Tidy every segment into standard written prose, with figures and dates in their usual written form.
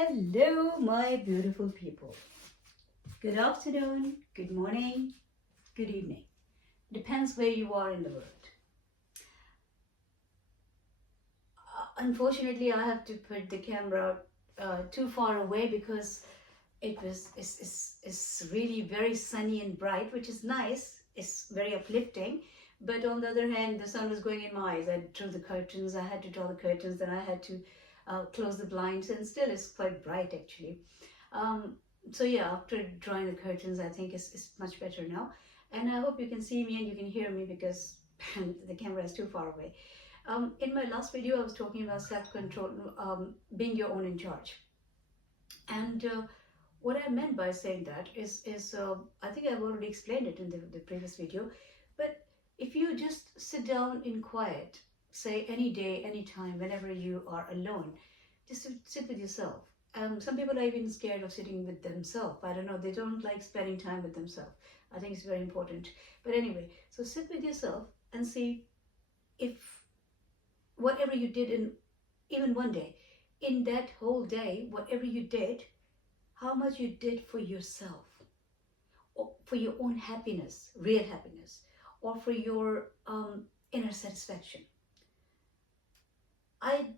Hello, my beautiful people. Good afternoon, good morning, good evening. Depends where you are in the world. Unfortunately, I have to put the camera too far away because it's really very sunny and bright, which is nice. It's very uplifting. But on the other hand, the sun was going in my eyes. I drew the curtains. I had to draw the curtains. Then I had to close the blinds, and still it's quite bright actually. Um, so yeah, after drawing the curtains, I think it's much better now. And I hope you can see me and you can hear me because the camera is too far away. In my last video, I was talking about self-control, being your own in charge. And what I meant by saying that is I think I've already explained it in the previous video, but if you just sit down in quiet, say any day, any time, whenever you are alone, just sit with yourself. Some people are even scared of sitting with themselves. I don't know, they don't like spending time with themselves. I think it's very important. But anyway, so sit with yourself and see if whatever you did in even one day, in that whole day, whatever you did, how much you did for yourself, or for your own happiness, real happiness, or for your inner satisfaction. I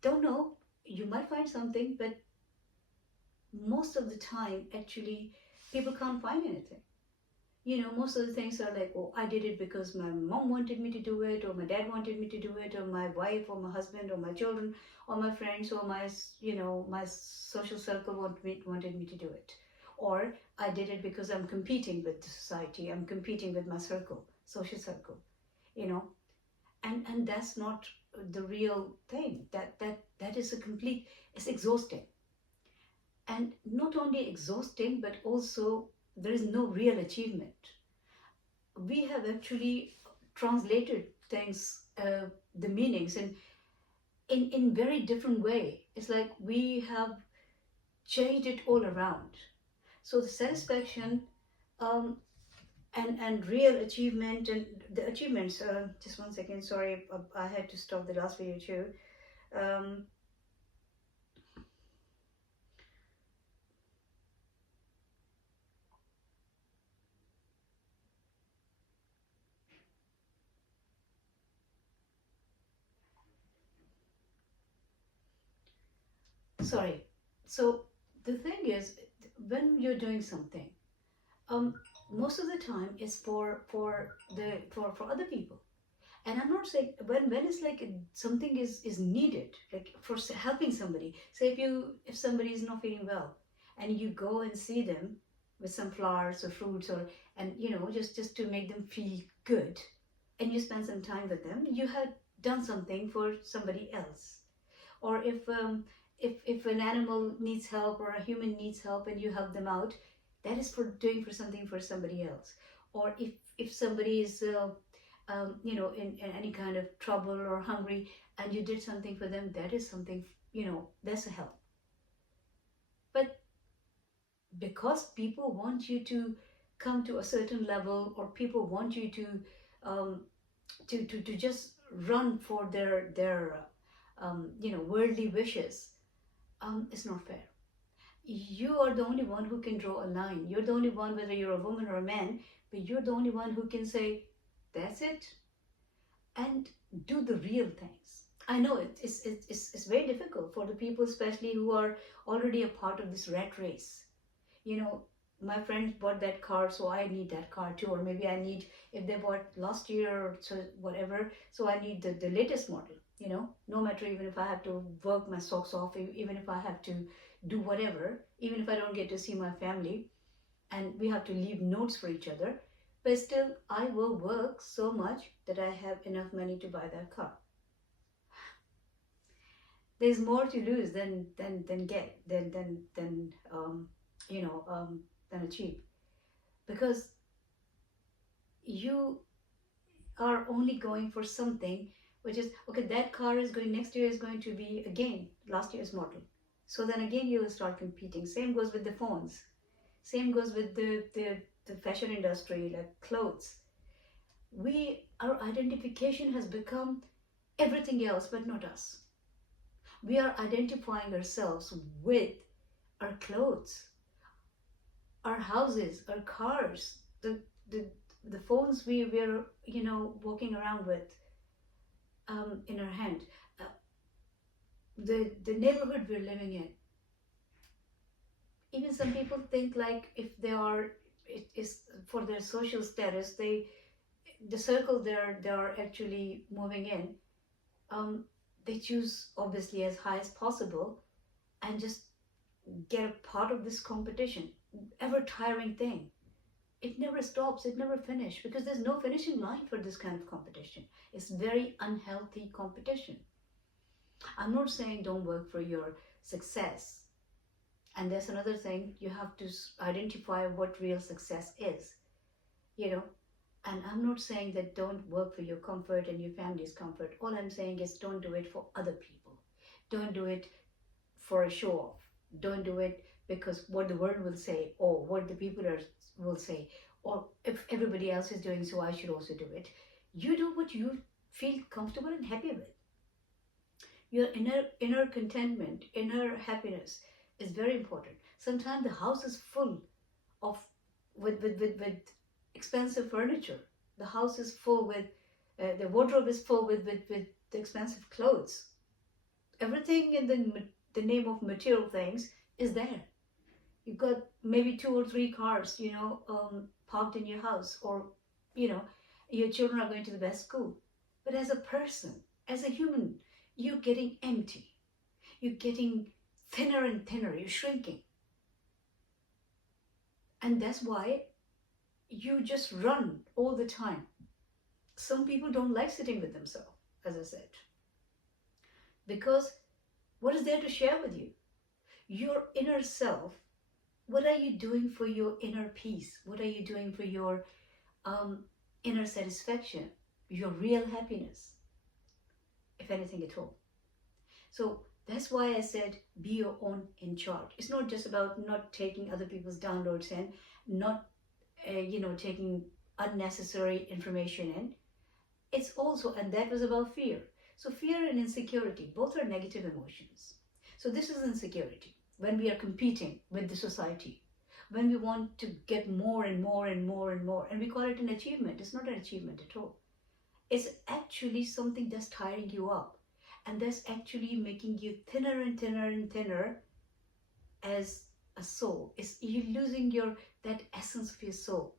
don't know, you might find something, but most of the time, actually, people can't find anything. Most of the things are like, oh, I did it because my mom wanted me to do it, or my dad wanted me to do it, or my wife, or my husband, or my children, or my friends, or my social circle wanted me to do it. Or I did it because I'm competing with the society, I'm competing with my circle, social circle, you know, and that's not the real thing. That is it's exhausting. And not only exhausting, but also there is no real achievement. We have actually translated things, the meanings, in very different way. It's like we have changed it all around. So the satisfaction, um, and real achievement, and the achievements. Just one second. Sorry, I had to stop the last video too. Um, Sorry. So the thing is, when you're doing something, um, most of the time it's for other people. And I'm not saying, when it's like something is needed, like for helping somebody. Say if somebody is not feeling well, and you go and see them with some flowers or fruits, or and just to make them feel good, and you spend some time with them, you have done something for somebody else. Or if an animal needs help, or a human needs help, and you help them out, that is for doing for something for somebody else. Or if somebody is in any kind of trouble or hungry, and you did something for them, that is something, that's a help. But because people want you to come to a certain level, or people want you to um, to just run for their worldly wishes, it's not fair. You are the only one who can draw a line. You're the only one, whether you're a woman or a man, but you're the only one who can say, that's it, and do the real things. I know it's very difficult for the people, especially who are already a part of this rat race. My friends bought that car, so I need that car too. Or maybe I need, if they bought last year or so whatever, so I need the latest model. No matter, even if I have to work my socks off, even if I have to do whatever, even if I don't get to see my family, and we have to leave notes for each other, but still I will work so much that I have enough money to buy that car. There's more to lose than get than achieve, because you are only going for something which is okay. That car is going, next year is going to be again last year's model, so then again you will start competing. Same goes with the phones, same goes with the fashion industry, like clothes. Our identification has become everything else but not us. We are identifying ourselves with our clothes, our houses, our cars, the, the phones we're, walking around with in our hand, uh, the neighborhood we're living in. Even some people think like if they are, it is for their social status, the circle they're actually moving in, um, they choose obviously as high as possible and just get a part of this competition. Ever tiring thing. It never stops, it never finishes because there's no finishing line for this kind of competition. It's very unhealthy competition. I'm not saying don't work for your success. And there's another thing, you have to identify what real success is, you know. And I'm not saying that don't work for your comfort and your family's comfort. All I'm saying is don't do it for other people. Don't do it for a show off. Don't do it because what the world will say or what the people will say, or if everybody else is doing so, I should also do it. You do what you feel comfortable and happy with. Your inner contentment, inner happiness is very important. Sometimes the house is full of with expensive furniture. The house is full with the wardrobe is full with the expensive clothes. Everything in the name of material things is there. You've got maybe two or three cars, parked in your house, or you know, your children are going to the best school. But as a person, as a human, you're getting empty. You're getting thinner and thinner. You're shrinking, and that's why you just run all the time. Some people don't like sitting with themselves, as I said, because what is there to share with you? Your inner self. What are you doing for your inner peace? What are you doing for your um, inner satisfaction, your real happiness, if anything at all? So that's why I said be your own in charge. It's not just about not taking other people's downloads in, not taking unnecessary information in. It's also, and that was about fear. So fear and insecurity, both are negative emotions. So this is insecurity. When we are competing with the society, when we want to get more and more and more and more, and we call it an achievement. It's not an achievement at all. It's actually something that's tiring you up, and that's actually making you thinner and thinner and thinner as a soul. It's you losing that essence of your soul.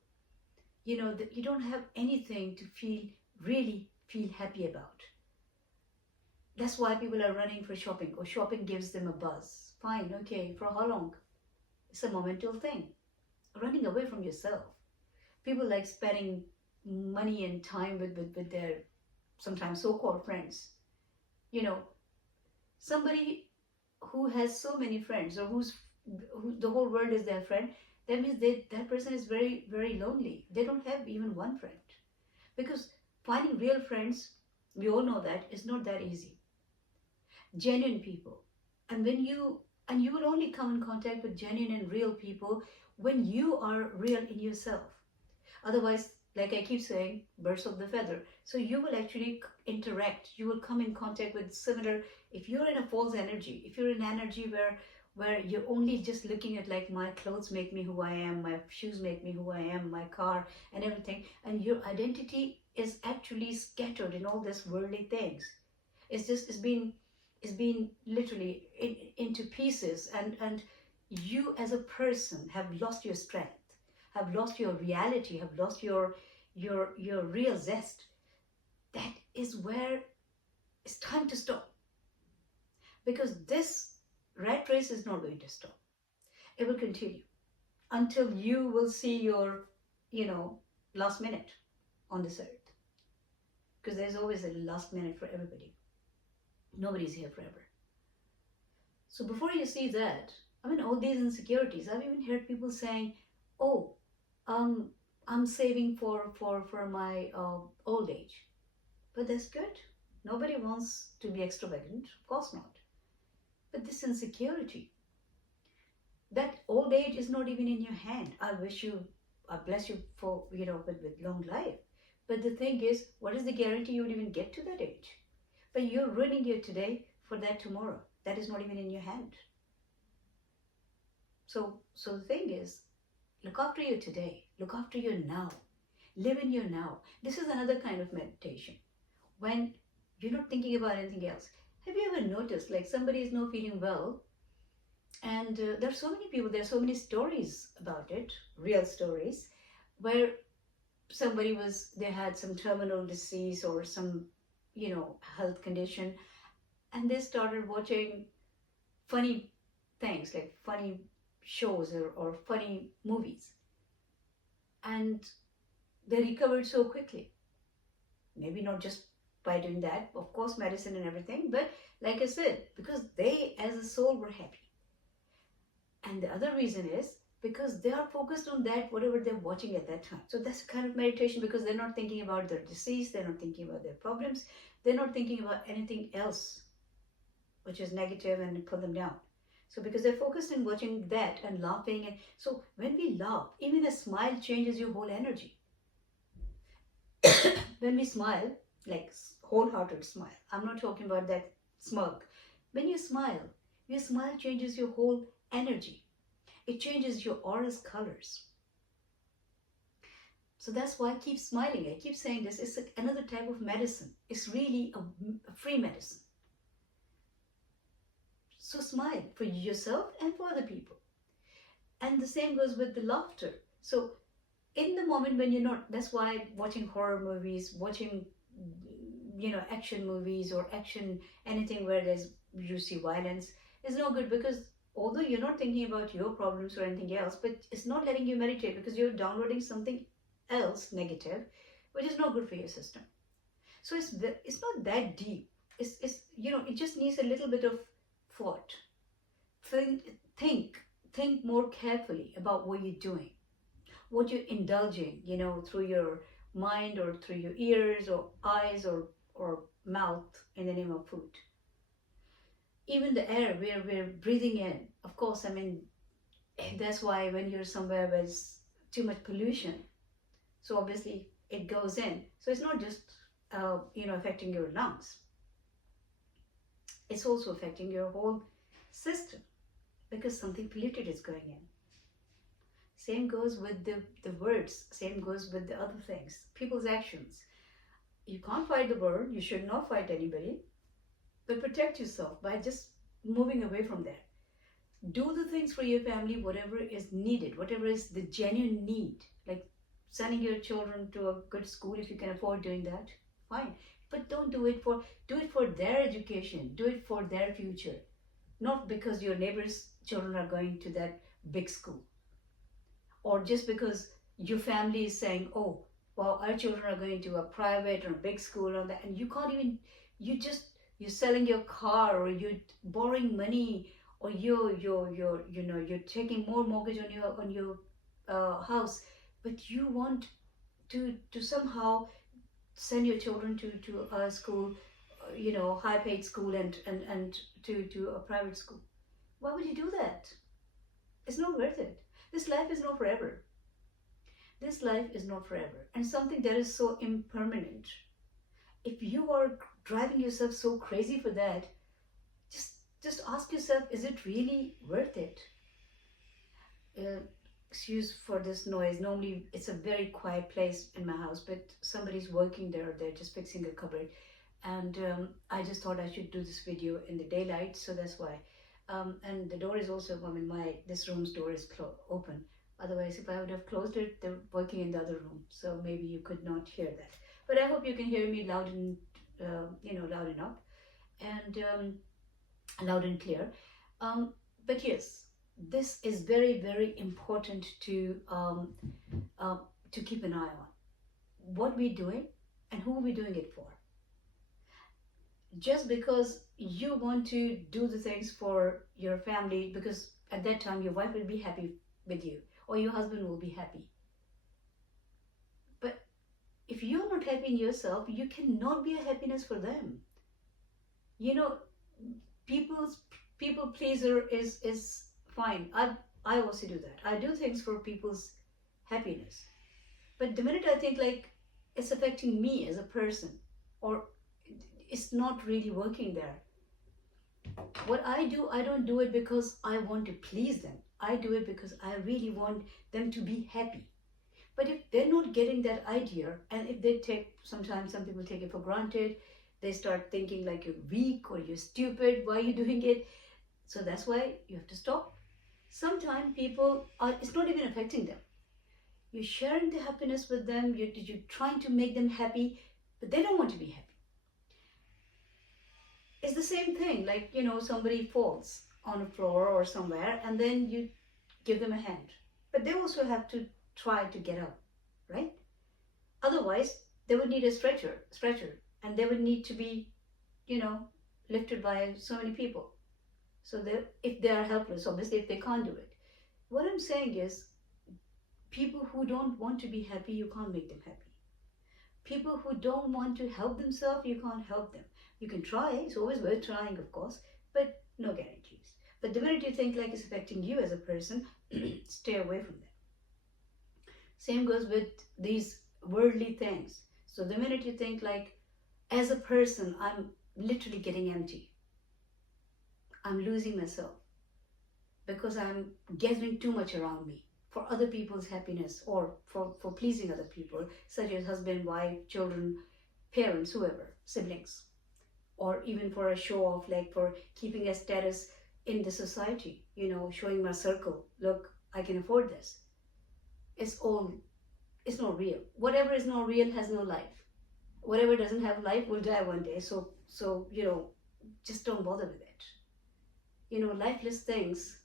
That you don't have anything to really feel happy about. That's why people are running for shopping, or shopping gives them a buzz. Fine, okay, for how long? It's a momental thing. Running away from yourself. People like spending money and time with their sometimes so-called friends. Somebody who has so many friends, or who the whole world is their friend, that means that person is very, very lonely. They don't have even one friend. Because finding real friends, we all know that, is not that easy. Genuine people. And you will only come in contact with genuine and real people when you are real in yourself. Otherwise, like I keep saying, birds of the feather. So you will actually interact. You will come in contact with similar. If you're in a false energy, if you're in energy where you're only just looking at like my clothes make me who I am, my shoes make me who I am, my car and everything, and your identity is actually scattered in all these worldly things. It's been literally into pieces, and you as a person have lost your strength, have lost your reality, have lost your real zest. That is where it's time to stop, because this rat race is not going to stop. It will continue until you will see your last minute on this earth, because there's always a last minute for everybody. Nobody's here forever. So before you see that, I mean, all these insecurities, I've even heard people saying, oh, I'm saving for my old age. But that's good. Nobody wants to be extravagant, of course not. But this insecurity, that old age is not even in your hand. I bless you for, with long life. But the thing is, what is the guarantee you would even get to that age? But you're ruining your today for that tomorrow. that is not even in your hand. So the thing is, look after you today, look after you now, live in your now. This is another kind of meditation when you're not thinking about anything else. Have you ever noticed, like, somebody is not feeling well, and there are so many people, there are so many stories about it, real stories, where somebody was, they had some terminal disease or some, health condition, and they started watching funny things, like funny shows or funny movies, and they recovered so quickly. Maybe not just by doing that, of course, medicine and everything, but like I said, because they as a soul were happy. And the other reason is because they are focused on that, whatever they're watching at that time. So that's a kind of meditation, because they're not thinking about their disease, they're not thinking about their problems, they're not thinking about anything else which is negative and put them down. So because they're focused on watching that and laughing, and so when we laugh, even a smile changes your whole energy. When we smile, like wholehearted smile, I'm not talking about that smirk. When you smile, your smile changes your whole energy. It changes your aura's colors. So that's why I keep smiling. I keep saying this. It's another type of medicine. It's really a free medicine. So smile for yourself and for other people. And the same goes with the laughter. So in the moment when you're not, that's why watching horror movies, watching, action movies or action, anything where you see violence is no good, because although you're not thinking about your problems or anything else, but it's not letting you meditate, because you're downloading something else negative, which is not good for your system. So it's not that deep. It just needs a little bit of thought. Think more carefully about what you're doing, what you're indulging, through your mind or through your ears or eyes or mouth, in the name of food. Even the air we're breathing in, of course, I mean, that's why when you're somewhere where there's too much pollution, so obviously it goes in. So it's not just, affecting your lungs. It's also affecting your whole system, because something polluted is going in. Same goes with the words, same goes with the other things, people's actions. You can't fight the world, you should not fight anybody, but protect yourself by just moving away from there. Do the things for your family, whatever is needed, whatever is the genuine need, like sending your children to a good school if you can afford doing that, fine. But don't do it for their education, do it for their future, not because your neighbor's children are going to that big school, or just because your family is saying, oh, well, our children are going to a private or a big school or that, and you can't even, you're selling your car, or you're borrowing money, or you're taking more mortgage on your house, but you want to somehow send your children to a school, high paid school, and to a private school. Why would you do that? It's not worth it. This life is not forever. This life is not forever, and something that is so impermanent. If you are driving yourself so crazy for that, just ask yourself, is it really worth it? Excuse for this noise. Normally it's a very quiet place in my house, but somebody's working there. They're just fixing a cupboard, and I just thought I should do this video in the daylight, so that's why. And the door is also, this room's door is open. Otherwise, if I would have closed it, they're working in the other room, so maybe you could not hear that. But I hope you can hear me loud and loud enough, and loud and clear. But yes, this is very, very important to keep an eye on. What we're doing and who we're doing it for. Just because you want to do the things for your family, because at that time your wife will be happy with you, or your husband will be happy. But if you're not happy in yourself, you cannot be a happiness for them. People pleaser is fine. I also do that. I do things for people's happiness. But the minute I think like it's affecting me as a person, or it's not really working there, What I do, I don't do it because I want to please them. I do it because I really want them to be happy. But if they're not getting that idea, and if they take, sometimes some people take it for granted, they start thinking like you're weak or you're stupid, why are you doing it? So that's why you have to stop. Sometimes people are, it's not even affecting them. You're sharing the happiness with them, you're trying to make them happy, but they don't want to be happy. It's the same thing, like, somebody falls on a floor or somewhere, and then you give them a hand. But they also have to try to get up, right? Otherwise, they would need a stretcher, and they would need to be, you know, lifted by so many people. So they, if they are helpless, obviously, if they can't do it. What I'm saying is, people who don't want to be happy, you can't make them happy. People who don't want to help themselves, you can't help them. You can try, it's always worth trying, of course, but no guarantees. But the minute you think like it's affecting you as a person, stay away from that. Same goes with these worldly things. So the minute you think like, as a person, I'm literally getting empty, I'm losing myself because I'm gathering too much around me for other people's happiness or for pleasing other people, such as husband, wife, children, parents, whoever, siblings, or even for a show off, like for keeping a status in the society, showing my circle, look, I can afford this. It's all, it's not real. Whatever is not real has no life. Whatever doesn't have life will die one day. So just don't bother with it. Lifeless things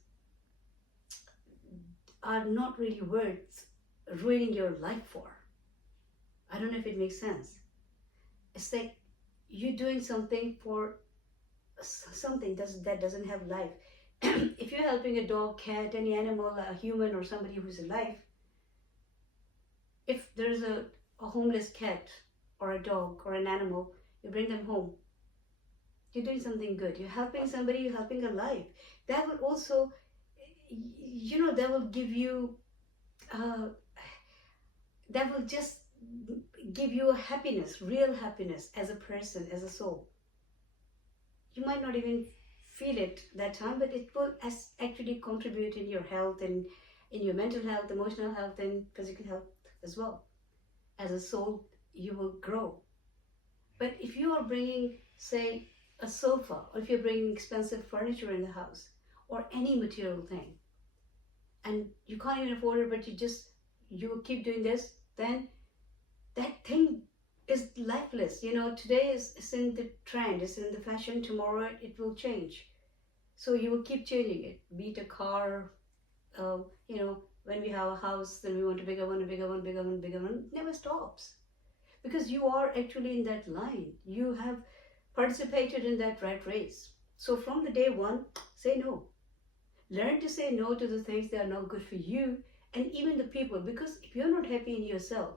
are not really worth ruining your life for. I don't know if it makes sense. It's like you're doing something for something that doesn't have life. If you're helping a dog, cat, any animal, a human, or somebody who's alive, if there's a homeless cat or a dog or an animal, you bring them home. You're doing something good. You're helping somebody, you're helping a life. That will also, that will give you, that will just give you a happiness, real happiness as a person, as a soul. You might not even feel it that time, but it will actually contribute in your health and in your mental health, emotional health, and physical health as well. As a soul, you will grow. But if you are bringing, say, a sofa, or if you're bringing expensive furniture in the house, or any material thing, and you can't even afford it, but you keep doing this, then that thing is lifeless. Today is in the trend, it's in the fashion, tomorrow it will change. So you will keep changing it, be it a car, when we have a house, then we want a bigger one, a bigger one, bigger one, bigger one. It never stops. Because you are actually in that line. You have participated in that rat race. So from the day one, say no. Learn to say no to the things that are not good for you and even the people. Because if you're not happy in yourself,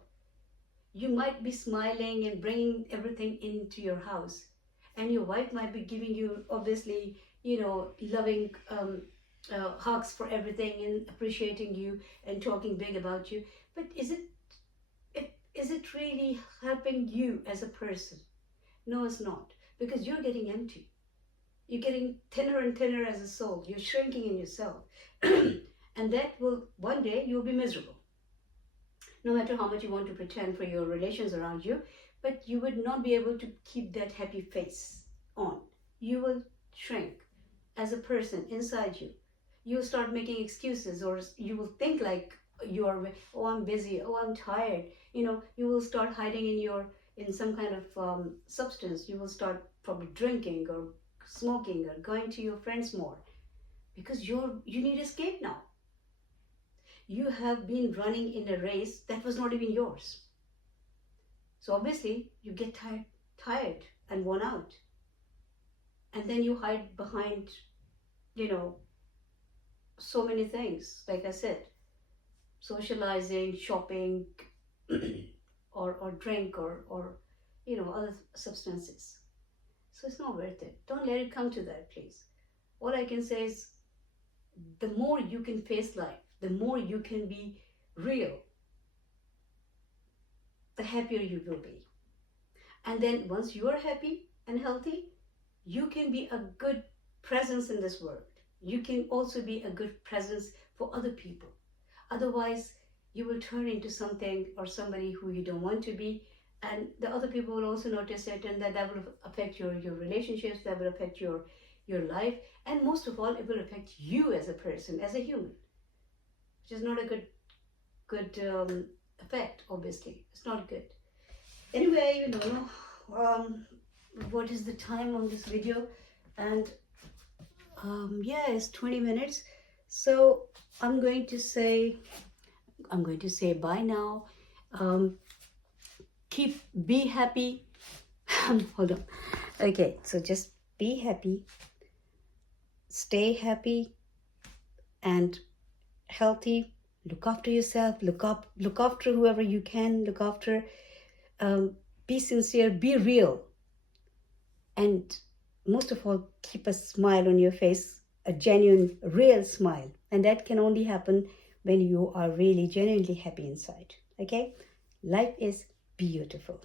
you might be smiling and bringing everything into your house. And your wife might be giving you, obviously, loving hugs for everything and appreciating you and talking big about you. But is it really helping you as a person? No, it's not. Because you're getting empty. You're getting thinner and thinner as a soul. You're shrinking in yourself. And that will, one day, you'll be miserable. No matter how much you want to pretend for your relations around you, but you would not be able to keep that happy face on. You will shrink as a person inside you. You'll start making excuses, or you will think like you are, oh, I'm busy, oh, I'm tired. You will start hiding in some kind of substance. You will start probably drinking or smoking or going to your friends more because you need escape now. You have been running in a race that was not even yours. So obviously you get tired and worn out. And then you hide behind, so many things, like I said, socializing, shopping, or drink or other substances. So it's not worth it. Don't let it come to that, please. All I can say is the more you can face life, the more you can be real, the happier you will be. And then once you are happy and healthy, you can be a good presence in this world. You can also be a good presence for other people. Otherwise, you will turn into something or somebody who you don't want to be, and the other people will also notice it, and that will affect your relationships, that will affect your life, and most of all, it will affect you as a person, as a human, which is not a good effect. Obviously, it's not good. Anyway, you know, what is the time on this video? And yeah, it's 20 minutes. So I'm going to say bye now. Be happy. Hold on. Okay, so just be happy, stay happy and healthy. Look after yourself. Look after whoever you can look after. Be sincere. Be real. And most of all, keep a smile on your face, a genuine, real smile. And that can only happen when you are really genuinely happy inside. Okay? Life is beautiful.